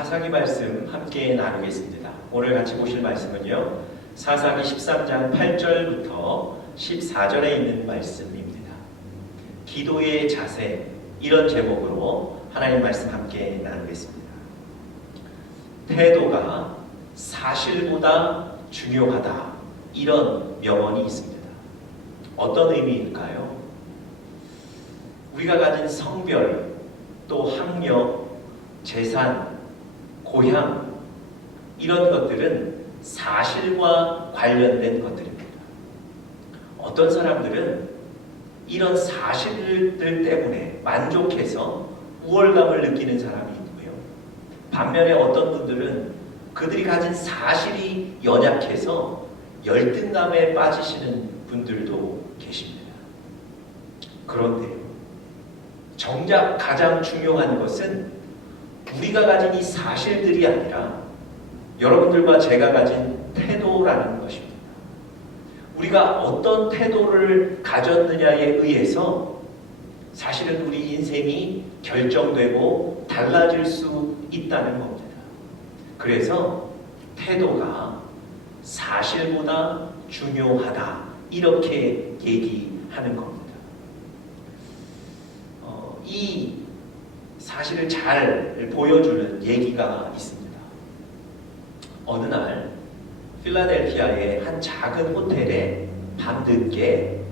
사사기 말씀 함께 나누겠습니다. 오늘 같이 보실 말씀은요, 사사기 13장 8절부터 14절에 있는 말씀입니다. 기도의 자세, 이런 제목으로 하나님 말씀 함께 나누겠습니다. 태도가 사실보다 중요하다, 이런 명언이 있습니다. 어떤 의미일까요? 우리가 가진 성별, 또 학력, 재산, 고향, 이런 것들은 사실과 관련된 것들입니다. 어떤 사람들은 이런 사실들 때문에 만족해서 우월감을 느끼는 사람이 있고요. 반면에 어떤 분들은 그들이 가진 사실이 연약해서 열등감에 빠지시는 분들도 계십니다. 그런데요, 정작 가장 중요한 것은 우리가 가진 이 사실들이 아니라 여러분들과 제가 가진 태도라는 것입니다. 우리가 어떤 태도를 가졌느냐에 의해서 사실은 우리 인생이 결정되고 달라질 수 있다는 겁니다. 그래서 태도가 사실보다 중요하다, 이렇게 얘기하는 겁니다. 이 사실을 잘 보여주는 얘기가 있습니다. 어느 날 필라델피아의 한 작은 호텔에 밤늦게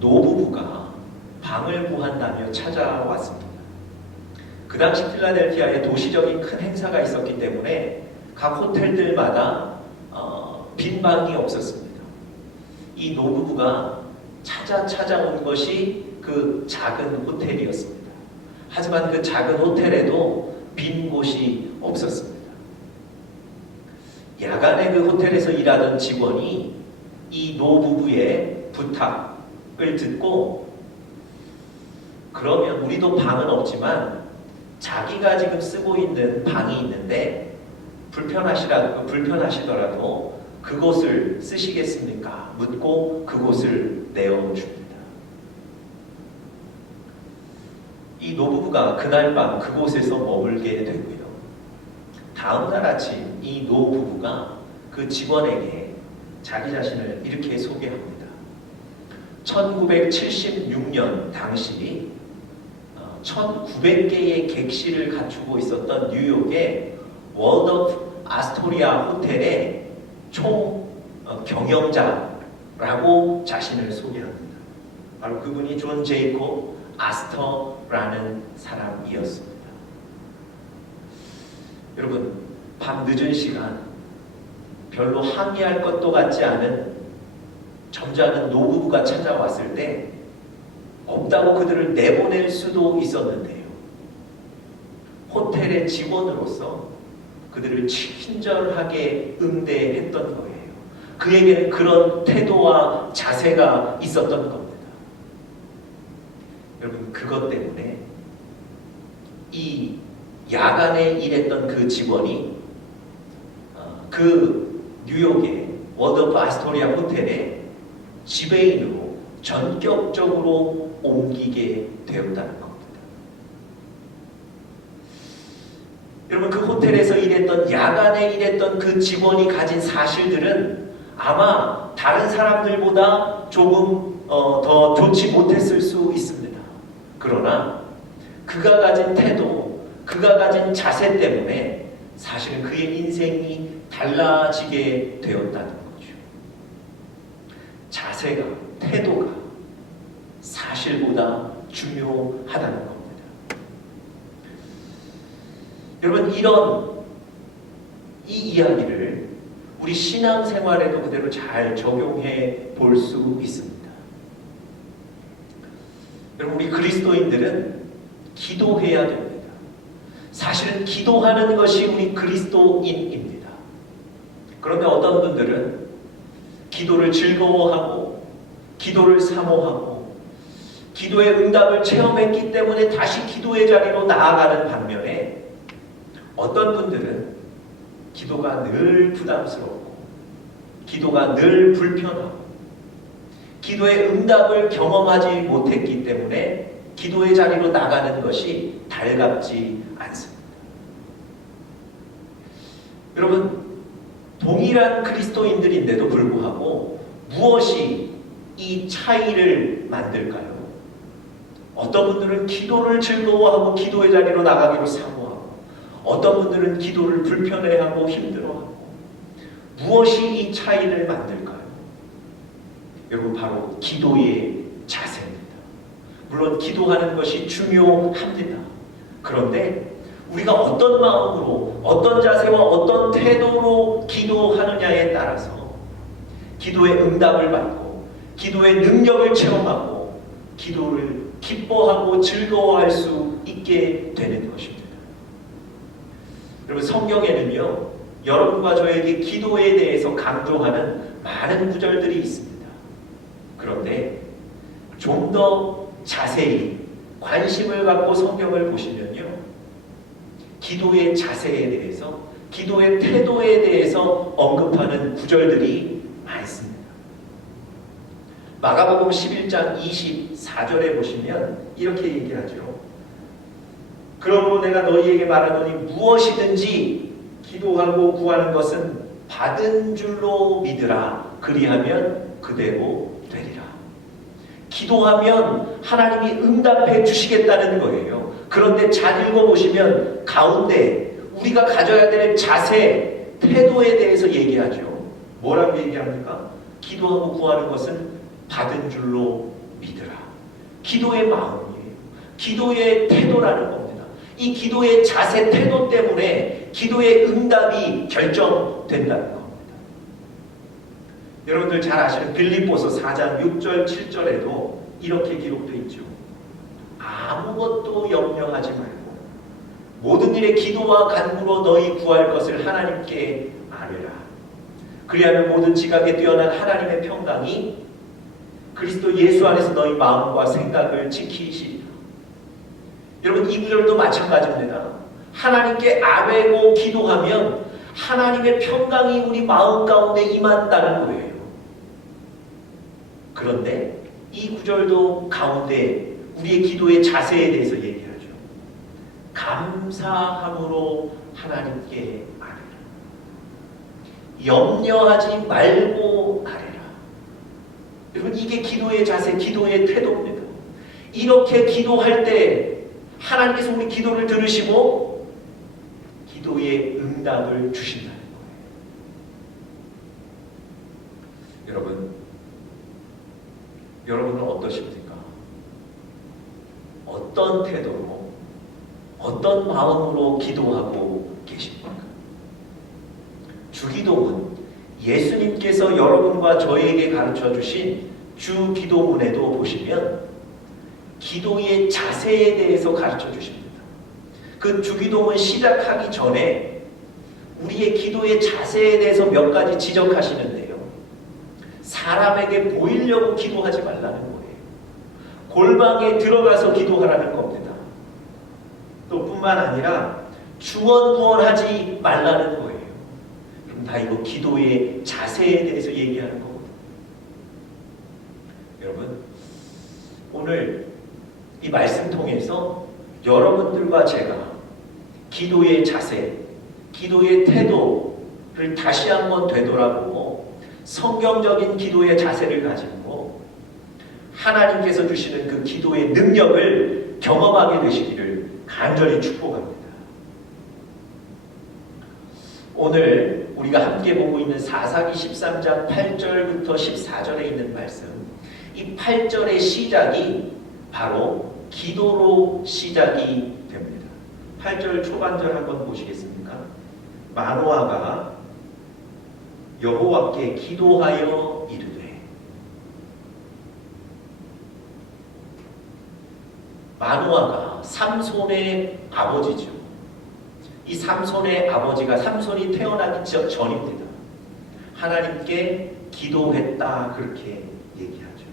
노부부가 방을 구한다며 찾아왔습니다. 그 당시 필라델피아에 도시적인 큰 행사가 있었기 때문에 각 호텔들마다 빈 방이 없었습니다. 이 노부부가 찾아온 것이 그 작은 호텔이었습니다. 하지만 그 작은 호텔에도 빈 곳이 없었습니다. 야간에 그 호텔에서 일하던 직원이 이 노부부의 부탁을 듣고, 그러면 우리도 방은 없지만 자기가 지금 쓰고 있는 방이 있는데 불편하시더라도 그곳을 쓰시겠습니까? 묻고 그곳을 내어줍니다. 이 노부부가 그날 밤 그곳에서 머물게 되고요. 다음 날 아침 이 노부부가 그 직원에게 자기 자신을 이렇게 소개합니다. 1976년 당시 1900개의 객실을 갖추고 있었던 뉴욕의 월드 오브 아스토리아 호텔의 총 경영자라고 자신을 소개합니다. 바로 그분이 존 제이콥 아스터라는 사람이었습니다. 여러분, 밤 늦은 시간 별로 항의할 것도 같지 않은 점잖은 노부부가 찾아왔을 때 없다고 그들을 내보낼 수도 있었는데요, 호텔의 직원으로서 그들을 친절하게 응대했던 거예요. 그에게는 그런 태도와 자세가 있었던 겁니다. 여러분, 그것 때문에 이 야간에 일했던 그 직원이 그 뉴욕의 월드 오브 아스토리아 호텔의 지배인으로 전격적으로 옮기게 되었다는 겁니다. 여러분, 그 호텔에서 일했던, 야간에 일했던 그 직원이 가진 사실들은 아마 다른 사람들보다 조금 더 좋지 못했을 수 있습니다. 그러나 그가 가진 태도, 그가 가진 자세 때문에 사실은 그의 인생이 달라지게 되었다는 거죠. 자세가, 태도가 사실보다 중요하다는 겁니다. 여러분, 이 이야기를 우리 신앙생활에도 그대로 잘 적용해 볼 수 있습니다. 여러분, 우리 그리스도인들은 기도해야 됩니다. 사실은 기도하는 것이 우리 그리스도인입니다. 그런데 어떤 분들은 기도를 즐거워하고 기도를 사모하고 기도의 응답을 체험했기 때문에 다시 기도의 자리로 나아가는 반면에, 어떤 분들은 기도가 늘 부담스럽고 기도가 늘 불편하고 기도의 응답을 경험하지 못했기 때문에 기도의 자리로 나가는 것이 달갑지 않습니다. 여러분, 동일한 그리스도인들인데도 불구하고 무엇이 이 차이를 만들까요? 어떤 분들은 기도를 즐거워하고 기도의 자리로 나가기로 사모하고, 어떤 분들은 기도를 불편해하고 힘들어하고, 무엇이 이 차이를 만들까요? 여러분, 바로 기도의 자세입니다. 물론 기도하는 것이 중요합니다. 그런데 우리가 어떤 마음으로, 어떤 자세와 어떤 태도로 기도하느냐에 따라서 기도의 응답을 받고 기도의 능력을 체험하고 기도를 기뻐하고 즐거워할 수 있게 되는 것입니다. 여러분, 성경에는요, 여러분과 저에게 기도에 대해서 강조하는 많은 구절들이 있습니다. 그런데 좀 더 자세히 관심을 갖고 성경을 보시면요, 기도의 자세에 대해서, 기도의 태도에 대해서 언급하는 구절들이 많습니다. 마가복음 11장 24절에 보시면 이렇게 얘기하죠. 그러므로 내가 너희에게 말하노니 무엇이든지 기도하고 구하는 것은 받은 줄로 믿으라. 그리하면 그대로 되리라. 기도하면 하나님이 응답해 주시겠다는 거예요. 그런데 잘 읽어보시면 가운데 우리가 가져야 될 자세, 태도에 대해서 얘기하죠. 뭐라고 얘기합니까? 기도하고 구하는 것은 받은 줄로 믿으라. 기도의 마음이에요. 기도의 태도라는 겁니다. 이 기도의 자세, 태도 때문에 기도의 응답이 결정된다는 겁니다. 여러분들 잘 아시는 빌립보서 4장 6절 7절에도 이렇게 기록되어 있죠. 아무것도 염려하지 말고 모든 일에 기도와 간구로 너희 구할 것을 하나님께 아뢰라. 그리하면 모든 지각에 뛰어난 하나님의 평강이 그리스도 예수 안에서 너희 마음과 생각을 지키시리라. 여러분, 이 구절도 마찬가지입니다. 하나님께 아뢰고 기도하면 하나님의 평강이 우리 마음 가운데 임한다는 거예요. 그런데 이 구절도 가운데 우리의 기도의 자세에 대해서 얘기하죠. 감사함으로 하나님께 아뢰라. 염려하지 말고 아뢰라. 여러분, 이게 기도의 자세, 기도의 태도입니다. 이렇게 기도할 때 하나님께서 우리 기도를 들으시고 기도의 응답을 주신다는 거예요. 여러분은 어떠십니까? 어떤 태도로, 어떤 마음으로 기도하고 계십니까? 주기도문, 예수님께서 여러분과 저에게 가르쳐 주신 주기도문에도 보시면 기도의 자세에 대해서 가르쳐 주십니다. 그 주기도문 시작하기 전에 우리의 기도의 자세에 대해서 몇 가지 지적하시는데요. 사람에게 보이려고 기도하지 말라는 거예요. 골방에 들어가서 기도하라는 겁니다. 또 뿐만 아니라 중언부언하지 말라는 거예요. 그럼 다 이거 기도의 자세에 대해서 얘기하는 거거든요. 여러분, 오늘 이 말씀 통해서 여러분들과 제가 기도의 자세, 기도의 태도를 다시 한번 되돌아보고 성경적인 기도의 자세를 가지고 하나님께서 주시는 그 기도의 능력을 경험하게 되시기를 간절히 축복합니다. 오늘 우리가 함께 보고 있는 사사기 13장 8절부터 14절에 있는 말씀, 이 8절의 시작이 바로 기도로 시작이 됩니다. 8절 초반절 한번 보시겠습니까? 마노아가 여호와께 기도하여 이르되. 마노아가 삼손의 아버지죠. 이 삼손의 아버지가 삼손이 태어나기 전입니다. 하나님께 기도했다, 그렇게 얘기하죠.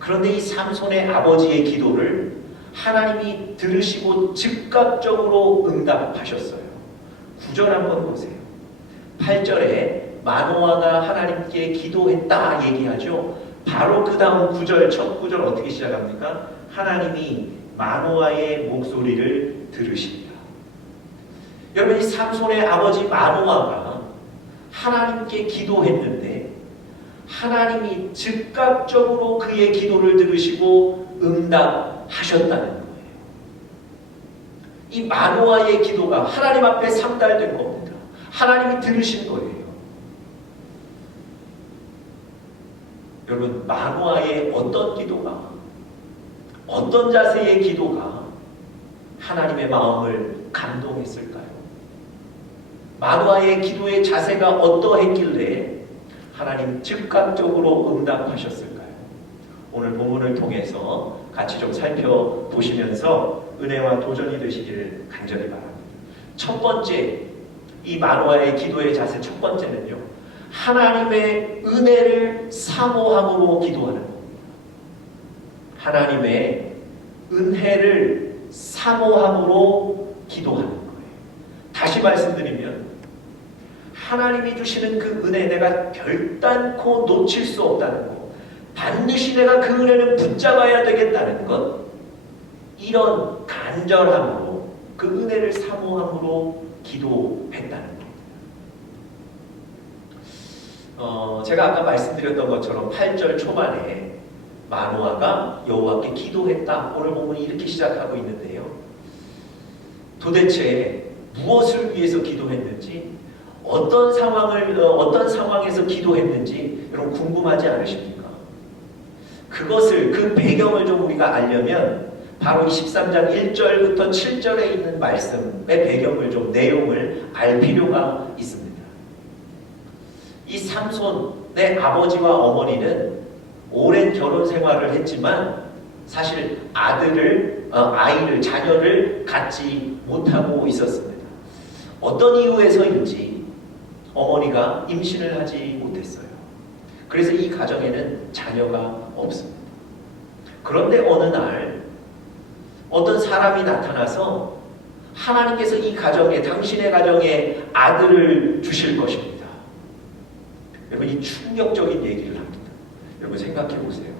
그런데 이 삼손의 아버지의 기도를 하나님이 들으시고 즉각적으로 응답하셨어요. 9절 한번 보세요. 8절에 마노아가 하나님께 기도했다 얘기하죠. 바로 그 다음 9절, 첫 9절 어떻게 시작합니까? 하나님이 마노아의 목소리를 들으십니다. 여러분, 이 삼손의 아버지 마노아가 하나님께 기도했는데 하나님이 즉각적으로 그의 기도를 들으시고 응답하셨다는 거예요. 이 마노아의 기도가 하나님 앞에 상달된 겁니다. 하나님이 들으신 거예요. 여러분, 마노아의 어떤 기도가, 어떤 자세의 기도가 하나님의 마음을 감동했을까요? 마노아의 기도의 자세가 어떠했길래 하나님 즉각적으로 응답하셨을까요? 오늘 본문을 통해서 같이 좀 살펴보시면서 은혜와 도전이 되시기를 간절히 바랍니다. 첫 번째, 이 마노아의 기도의 자세 첫 번째는요, 하나님의 은혜를 사모함으로 기도하는 겁니다. 하나님의 은혜를 사모함으로 기도하는 거예요. 다시 말씀드리면 하나님이 주시는 그 은혜, 내가 결단코 놓칠 수 없다는 것, 반드시 내가 그 은혜를 붙잡아야 되겠다는 것, 이런 간절함으로 그 은혜를 사모함으로 기도했다는 것. 제가 아까 말씀드렸던 것처럼 8절 초반에 마노아가 여호와께 기도했다. 오늘 본문이 이렇게 시작하고 있는데요. 도대체 무엇을 위해서 기도했는지, 어떤 상황에서 기도했는지 여러분 궁금하지 않으십니까? 그것을, 그 배경을 좀 우리가 알려면 바로 23장 1절부터 7절에 있는 말씀의 배경을 좀, 내용을 알 필요가 있습니다. 이 삼손의 아버지와 어머니는 오랜 결혼 생활을 했지만 사실 자녀를 갖지 못하고 있었습니다. 어떤 이유에서인지 어머니가 임신을 하지 못했어요. 그래서 이 가정에는 자녀가 없습니다. 그런데 어느 날 어떤 사람이 나타나서 하나님께서 이 가정에, 당신의 가정에 아들을 주실 것입니다. 여러분, 이 충격적인 얘기를 합니다. 여러분 생각해 보세요.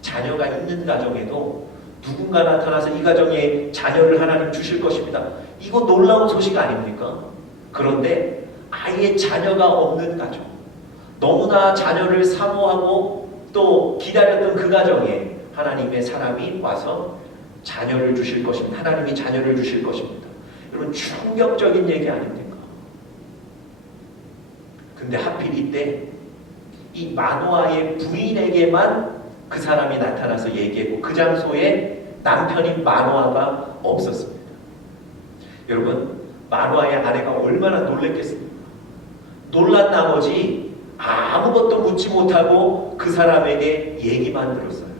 자녀가 있는 가정에도 누군가 나타나서 이 가정에 자녀를 하나님 주실 것입니다. 이거 놀라운 소식 아닙니까? 그런데 아예 자녀가 없는 가정, 너무나 자녀를 사모하고 또 기다렸던 그 가정에 하나님의 사람이 와서 자녀를 주실 것입니다. 하나님이 자녀를 주실 것입니다. 여러분, 충격적인 얘기 아닙니까? 근데 하필 이때 이 마노아의 부인에게만 그 사람이 나타나서 얘기했고 그 장소에 남편인 마노아가 없었습니다. 여러분, 마노아의 아내가 얼마나 놀랬겠습니까? 놀란 나머지 아무것도 묻지 못하고 그 사람에게 얘기만 들었어요.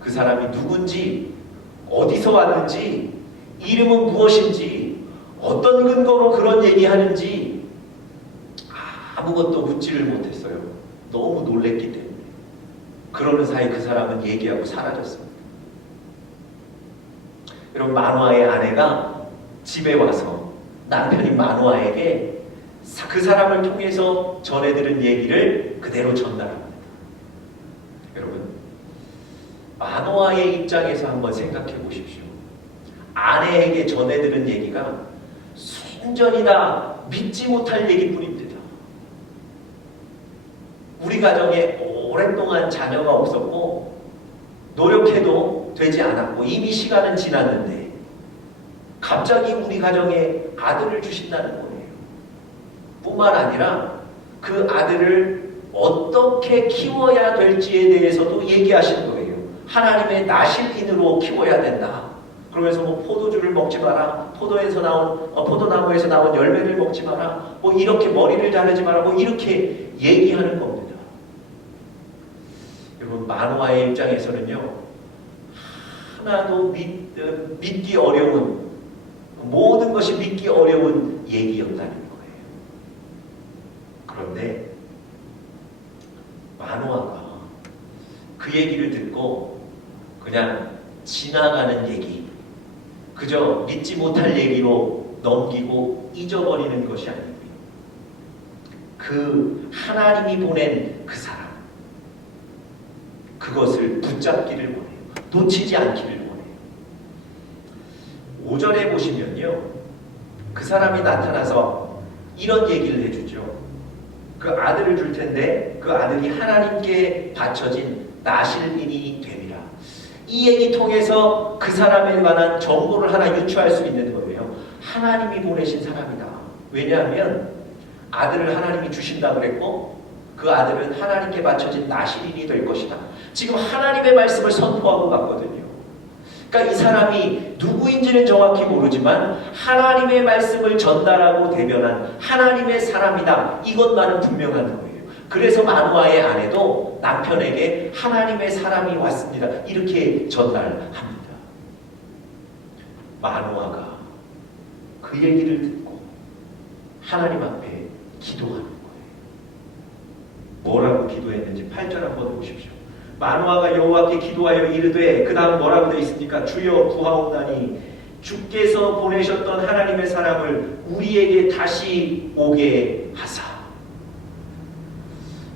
그 사람이 누군지, 어디서 왔는지, 이름은 무엇인지, 어떤 근거로 그런 얘기하는지 아무것도 묻지를 못했어요. 너무 놀랬기 때문에. 그러는 사이 그 사람은 얘기하고 사라졌습니다. 여러분, 마노아의 아내가 집에 와서 남편인 마노아에게 그 사람을 통해서 전해들은 얘기를 그대로 전달합니다. 여러분, 마노아의 입장에서 한번 생각해 보십시오. 아내에게 전해들은 얘기가 순전히 다 믿지 못할 얘기뿐입니다. 우리 가정에 오랫동안 자녀가 없었고 노력해도 되지 않았고 이미 시간은 지났는데 갑자기 우리 가정에 아들을 주신다는 거예요. 뿐만 아니라 그 아들을 어떻게 키워야 될지에 대해서도 얘기하신 거예요. 하나님의 나실인으로 키워야 된다. 그러면서 뭐 포도주를 먹지 마라, 포도나무에서 나온 열매를 먹지 마라, 뭐 이렇게 머리를 자르지 마라, 뭐 이렇게 얘기하는 겁니다. 여러분, 마노아의 입장에서는요, 하나도 믿기 어려운, 모든 것이 믿기 어려운 얘기였다는 거예요. 그런데 마노아가 그 얘기를 듣고 그냥 지나가는 얘기, 그저 믿지 못할 얘기로 넘기고 잊어버리는 것이 아니고요. 그 하나님이 보낸 그 사람, 그것을 붙잡기를 원해요. 놓치지 않기를 원해요. 5절에 보시면요, 그 사람이 나타나서 이런 얘기를 해주죠. 그 아들을 줄 텐데 그 아들이 하나님께 바쳐진 나실인이 됨이라. 이 얘기 통해서 그 사람에 관한 정보를 하나 유추할 수 있는 거예요. 하나님이 보내신 사람이다. 왜냐하면 아들을 하나님이 주신다고 그랬고 그 아들은 하나님께 바쳐진 나실인이 될 것이다. 지금 하나님의 말씀을 선포하고 갔거든요. 그러니까 이 사람이 누구인지는 정확히 모르지만 하나님의 말씀을 전달하고 대변한 하나님의 사람이다. 이것만은 분명한 거예요. 그래서 마누아의 아내도 남편에게 하나님의 사람이 왔습니다. 이렇게 전달합니다. 마누아가 그 얘기를 듣고 하나님 앞에 기도하는 거예요. 뭐라고 기도했는지 8절 한번 보십시오. 마누아가 여호와께 기도하여 이르되, 그 다음 뭐라고 되어 있습니까? 주여 구하옵나니 주께서 보내셨던 하나님의 사람을 우리에게 다시 오게 하사.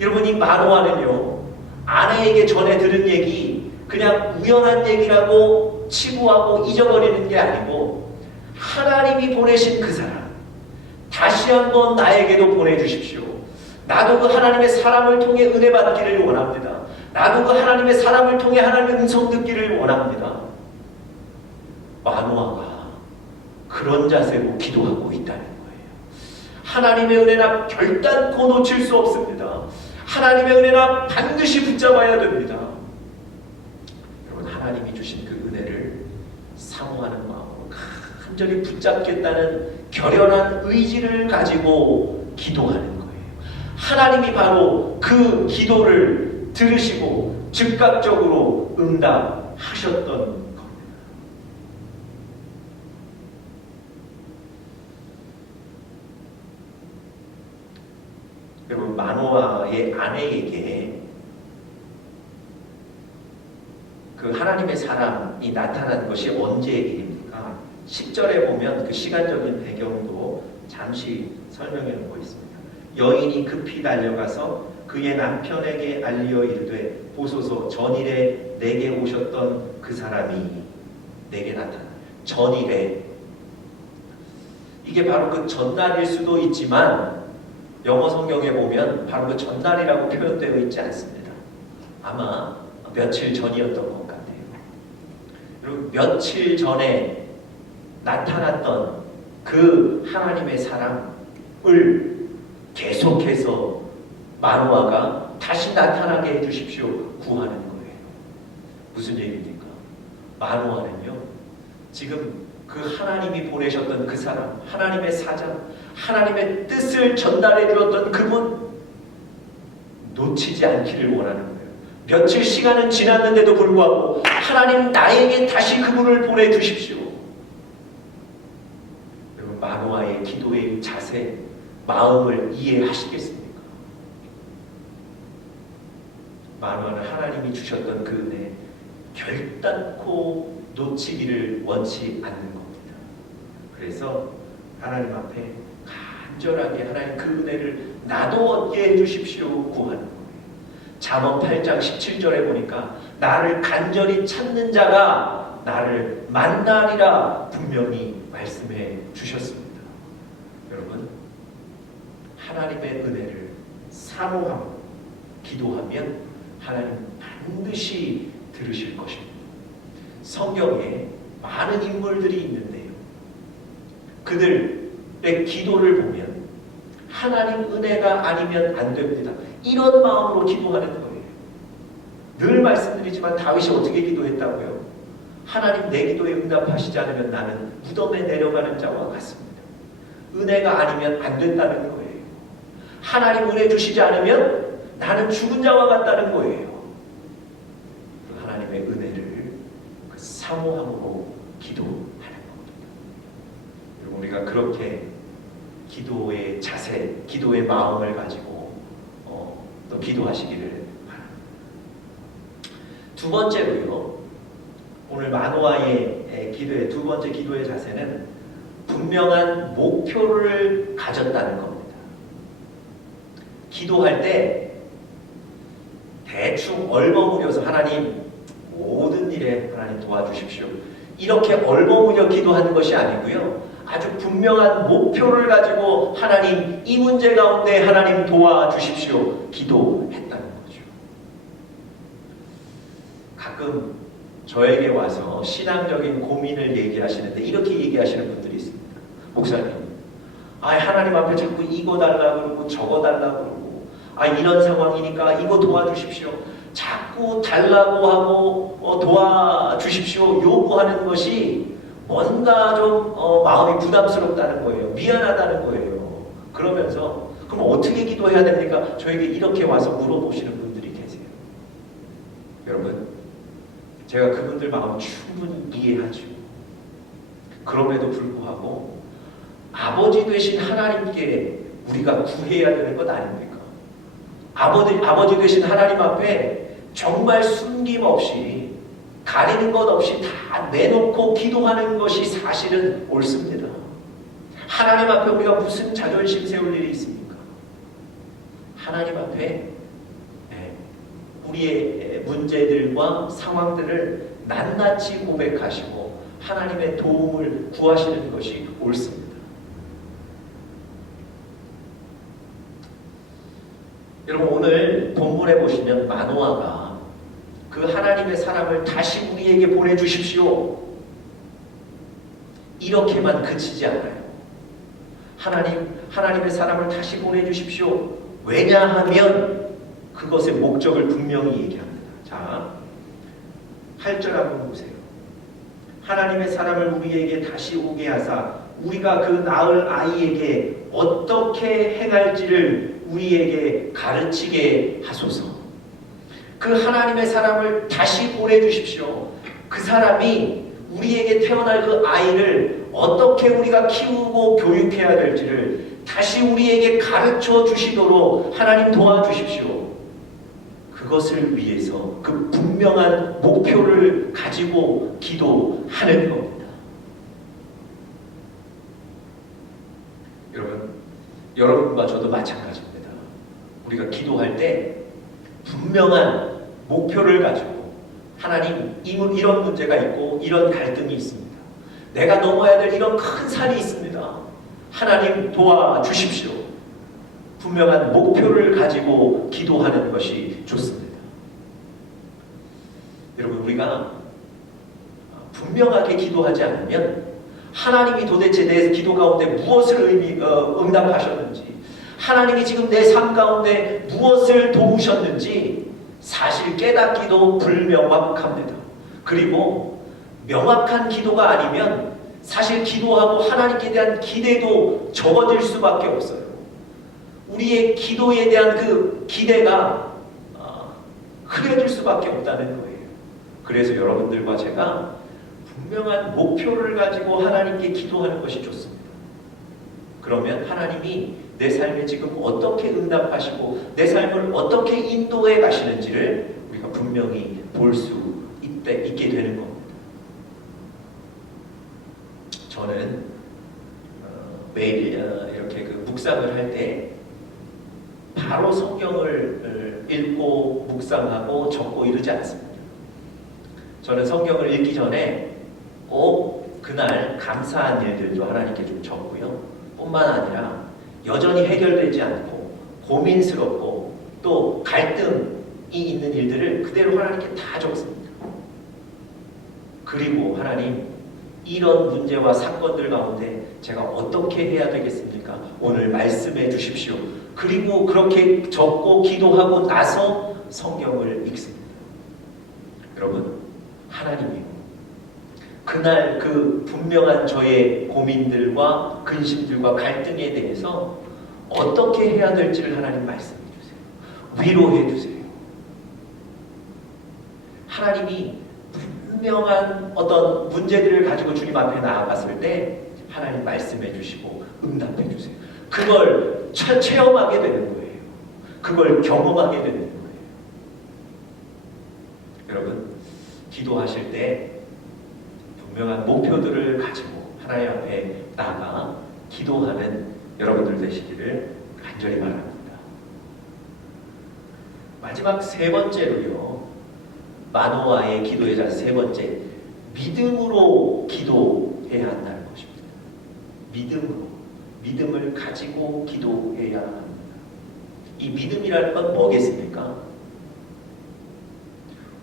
여러분, 이 마누아는요, 아내에게 전에 들은 얘기 그냥 우연한 얘기라고 치부하고 잊어버리는 게 아니고 하나님이 보내신 그 사람 다시 한번 나에게도 보내주십시오. 나도 그 하나님의 사람을 통해 은혜 받기를 원합니다. 나도 그 하나님의 사람을 통해 하나님의 음성 듣기를 원합니다. 마누아가 그런 자세로 기도하고 있다는 거예요. 하나님의 은혜나 결단코 놓칠 수 없습니다. 하나님의 은혜나 반드시 붙잡아야 됩니다. 여러분, 하나님이 주신 그 은혜를 사모하는 마음으로 간절히 붙잡겠다는 결연한 의지를 가지고 기도하는 거예요. 하나님이 바로 그 기도를 들으시고 즉각적으로 응답하셨던 겁니다. 여러분, 마노아의 아내에게 그 하나님의 사람이 나타난 것이 언제의 일입니까? 10절에 보면 그 시간적인 배경도 잠시 설명해 놓고 있습니다. 여인이 급히 달려가서 그의 남편에게 알리어 이르되, 보소서 전일에 내게 오셨던 그 사람이 내게 나타나. 전일에, 이게 바로 그 전날일 수도 있지만 영어 성경에 보면 바로 그 전날이라고 표현되어 있지 않습니다. 아마 며칠 전이었던 것 같아요. 그리고 며칠 전에 나타났던 그 하나님의 사람을 계속해서 마누아가 다시 나타나게 해주십시오 구하는 거예요. 무슨 얘기입니까? 마누아는요, 지금 그 하나님이 보내셨던 그 사람, 하나님의 사장, 하나님의 뜻을 전달해 주었던 그분 놓치지 않기를 원하는 거예요. 며칠 시간은 지났는데도 불구하고 하나님 나에게 다시 그분을 보내주십시오. 여러분, 마누아의 기도의 자세, 마음을 이해하시겠습니까? 마누아는 하나님이 주셨던 그 은혜 결단코 놓치기를 원치 않는 겁니다. 그래서 하나님 앞에 간절하게 하나님 그 은혜를 나도 얻게 해주십시오 구하는 거예요. 잠언 8장 17절에 보니까 나를 간절히 찾는 자가 나를 만나리라 분명히 말씀해 주셨습니다. 여러분, 하나님의 은혜를 사모하고 기도하면 하나님 반드시 들으실 것입니다. 성경에 많은 인물들이 있는데요, 그들의 기도를 보면 하나님 은혜가 아니면 안 됩니다. 이런 마음으로 기도하는 거예요. 늘 말씀드리지만 다윗이 어떻게 기도했다고요? 하나님 내 기도에 응답하시지 않으면 나는 무덤에 내려가는 자와 같습니다. 은혜가 아니면 안 된다는 거예요. 하나님 은혜 주시지 않으면 나는 죽은 자와 같다는 거예요. 그 하나님의 은혜를 그 사모함으로 기도하는 겁니다. 여러분, 우리가 그렇게 기도의 자세, 기도의 마음을 가지고 또 기도하시기를 바랍니다. 두 번째로요, 오늘 마노아의 기도의 두 번째 기도의 자세는 분명한 목표를 가졌다는 겁니다. 기도할 때 대충 얼버무려서 하나님 모든 일에 하나님 도와주십시오, 이렇게 얼버무려 기도하는 것이 아니고요, 아주 분명한 목표를 가지고 하나님 이 문제 가운데 하나님 도와주십시오 기도했다는 거죠. 가끔 저에게 와서 신앙적인 고민을 얘기하시는데 이렇게 얘기하시는 분들이 있습니다. 목사님, 하나님 앞에 자꾸 이거 달라 그러고 저거 달라 그러고 이런 상황이니까 이거 도와주십시오. 자꾸 달라고 하고 도와주십시오 요구하는 것이 뭔가 좀 마음이 부담스럽다는 거예요. 미안하다는 거예요. 그러면서 그럼 어떻게 기도해야 됩니까? 저에게 이렇게 와서 물어보시는 분들이 계세요. 여러분, 제가 그분들 마음 충분히 이해하죠. 그럼에도 불구하고 아버지 되신 하나님께 우리가 구해야 되는 것 아닙니까? 아버지 되신 하나님 앞에 정말 숨김없이 가리는 것 없이 다 내놓고 기도하는 것이 사실은 옳습니다. 하나님 앞에 우리가 무슨 자존심 세울 일이 있습니까? 하나님 앞에 우리의 문제들과 상황들을 낱낱이 고백하시고 하나님의 도움을 구하시는 것이 옳습니다. 여러분, 오늘 본문에 보시면 마노아가 그 하나님의 사람을 다시 우리에게 보내주십시오 이렇게만 그치지 않아요. 하나님의 사람을 다시 보내주십시오. 왜냐하면 그것의 목적을 분명히 얘기합니다. 자, 8절 한번 보세요. 하나님의 사람을 우리에게 다시 오게 하사 우리가 그 낳을 아이에게 어떻게 행할지를 우리에게 가르치게 하소서. 그 하나님의 사람을 다시 보내주십시오. 그 사람이 우리에게 태어날 그 아이를 어떻게 우리가 키우고 교육해야 될지를 다시 우리에게 가르쳐 주시도록 하나님 도와주십시오. 그것을 위해서 그 분명한 목표를 가지고 기도하는 겁니다. 여러분과 저도 마찬가지입니다. 우리가 기도할 때 분명한 목표를 가지고 하나님 이런 문제가 있고 이런 갈등이 있습니다. 내가 넘어야 될 이런 큰 산이 있습니다. 하나님 도와주십시오. 분명한 목표를 가지고 기도하는 것이 좋습니다. 여러분, 우리가 분명하게 기도하지 않으면 하나님이 도대체 내 기도 가운데 무엇을 응답하셨는지, 하나님이 지금 내 삶 가운데 무엇을 도우셨는지 사실 깨닫기도 불명확합니다. 그리고 명확한 기도가 아니면 사실 기도하고 하나님께 대한 기대도 적어질 수밖에 없어요. 우리의 기도에 대한 그 기대가 흐려질 수밖에 없다는 거예요. 그래서 여러분들과 제가 분명한 목표를 가지고 하나님께 기도하는 것이 좋습니다. 그러면 하나님이 내 삶에 지금 어떻게 응답하시고 내 삶을 어떻게 인도해 가시는지를 우리가 분명히 볼 수 있게 되는 겁니다. 저는 매일 이렇게 그 묵상을 할 때 바로 성경을 읽고 묵상하고 적고 이러지 않습니다. 저는 성경을 읽기 전에 꼭 그날 감사한 일들도 하나님께 좀 적고요. 뿐만 아니라 여전히 해결되지 않고 고민스럽고 또 갈등이 있는 일들을 그대로 하나님께 다 적습니다. 그리고 하나님, 이런 문제와 사건들 가운데 제가 어떻게 해야 되겠습니까? 오늘 말씀해 주십시오. 그리고 그렇게 적고 기도하고 나서 성경을 읽습니다. 여러분, 하나님이 그날 그 분명한 저의 고민들과 근심들과 갈등에 대해서 어떻게 해야 될지를 하나님 말씀해 주세요. 위로해 주세요. 하나님이 분명한 어떤 문제들을 가지고 주님 앞에 나아갔을 때 하나님 말씀해 주시고 응답해 주세요. 그걸 체험하게 되는 거예요. 그걸 경험하게 되는 거예요. 여러분, 기도하실 때 분명한 목표들을 가지고 하나님 앞에 나아가 기도하는 여러분들 되시기를 간절히 바랍니다. 마지막 세 번째로요, 마노아의 기도의 자 세 번째, 믿음으로 기도해야 한다는 것입니다. 믿음을 가지고 기도해야 합니다. 이 믿음이라는 건 뭐겠습니까?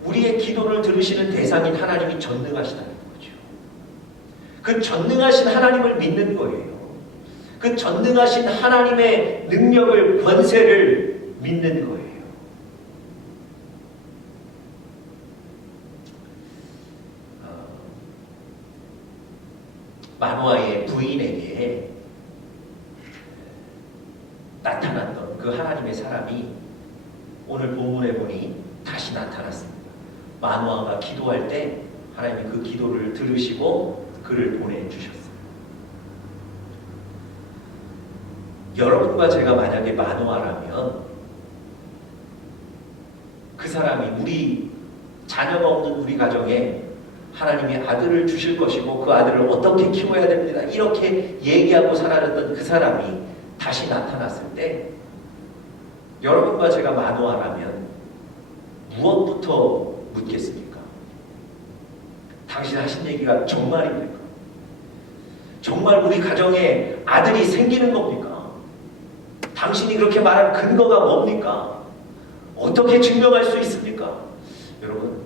우리의 기도를 들으시는 대상인 하나님이 전능하시다는 거죠. 그 전능하신 하나님을 믿는 거예요. 그 전능하신 하나님의 능력을, 권세를 믿는 거예요. 마노아의 부인에게 나타났던 그 하나님의 사람이 오늘 본문에 보니 다시 나타났습니다. 마노아가 기도할 때 하나님이 그 기도를 들으시고 그를 보내주셨어요. 여러분과 제가 만약에 마노아라면 그 사람이 우리 자녀가 없는 우리 가정에 하나님이 아들을 주실 것이고 그 아들을 어떻게 키워야 됩니다. 이렇게 얘기하고 살아왔던 그 사람이 다시 나타났을 때 여러분과 제가 마노아라면 무엇부터 묻겠습니까? 당신 하신 얘기가 정말입니까? 정말 우리 가정에 아들이 생기는 겁니까? 당신이 그렇게 말한 근거가 뭡니까? 어떻게 증명할 수 있습니까? 여러분,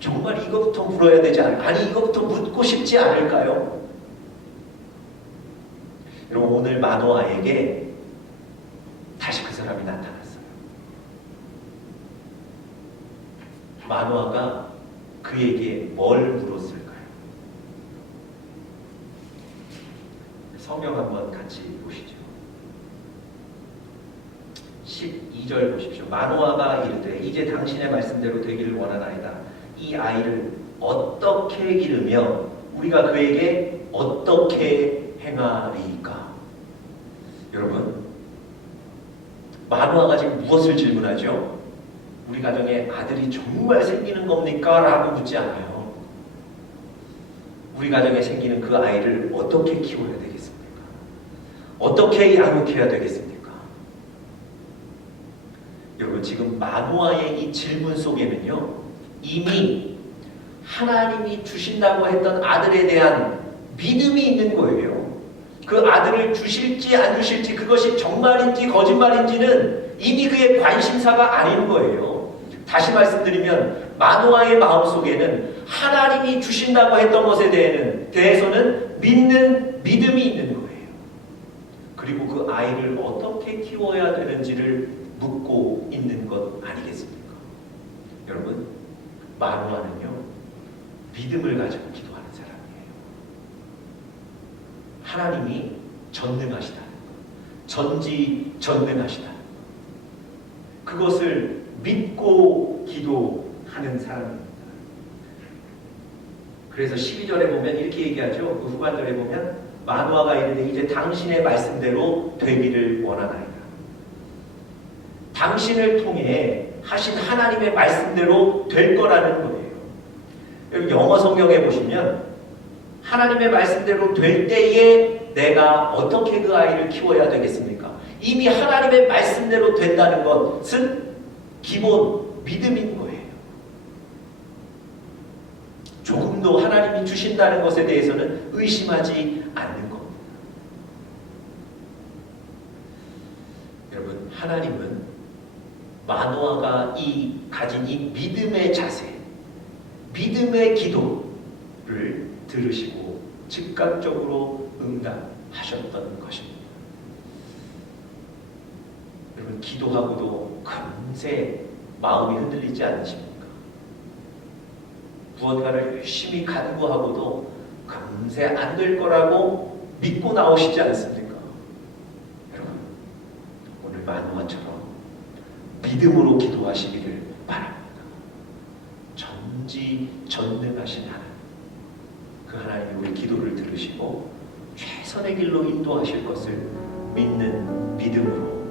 정말 이것부터 물어야 되지 않을까요? 아니, 이것부터 묻고 싶지 않을까요? 여러분, 오늘 마노아에게 다시 그 사람이 나타났어요. 마노아가 그에게 뭘 물었을까요? 성경 한번 같이 보시죠. 12절 보십시오. 마노아가 이르되 이제 당신의 말씀대로 되기를 원하나이다. 이 아이를 어떻게 기르며 우리가 그에게 어떻게 행하리이까? 여러분, 마노아가 지금 무엇을 질문하죠? 우리 가정에 아들이 정말 생기는 겁니까? 라고 묻지 않아요. 우리 가정에 생기는 그 아이를 어떻게 키워야 되겠습니까? 어떻게 양육해야 되겠습니까? 여러분, 지금 마노아의 이 질문 속에는요, 이미 하나님이 주신다고 했던 아들에 대한 믿음이 있는 거예요. 그 아들을 주실지 안 주실지, 그것이 정말인지 거짓말인지는 이미 그의 관심사가 아닌 거예요. 다시 말씀드리면 마노아의 마음속에는 하나님이 주신다고 했던 것에 대해서는 믿는 믿음이 있는 거예요. 그리고 그 아이를 어떻게 키워야 되는지를 묻고 있는 것 아니겠습니까? 여러분, 마노아는요, 믿음을 가지고 기도하는 사람이에요. 하나님이 전능하시다는 것, 전지전능하시다는 것, 그것을 믿고 기도하는 사람입니다. 그래서 12절에 보면 이렇게 얘기하죠. 그 후반절에 보면 마노아가 이르되 이제 당신의 말씀대로 되기를 원하나이다. 당신을 통해 하신 하나님의 말씀대로 될 거라는 거예요. 여기 영어 성경에 보시면 하나님의 말씀대로 될 때에 내가 어떻게 그 아이를 키워야 되겠습니까? 이미 하나님의 말씀대로 된다는 것은 기본 믿음인 거예요. 조금도 하나님이 주신다는 것에 대해서는 의심하지 않는 겁니다. 여러분, 하나님은 마노아가 가진 이 믿음의 자세, 믿음의 기도를 들으시고 즉각적으로 응답하셨던 것입니다. 여러분, 기도하고도 금세 마음이 흔들리지 않으십니까? 무언가를 열심히 간구하고도 금세 안 될 거라고 믿고 나오시지 않습니까? 여러분, 오늘 마노아처럼 믿음으로 기도하시기를 바랍니다. 전지전능하신 하나님, 그 하나님이 우리 기도를 들으시고 최선의 길로 인도하실 것을 믿는 믿음으로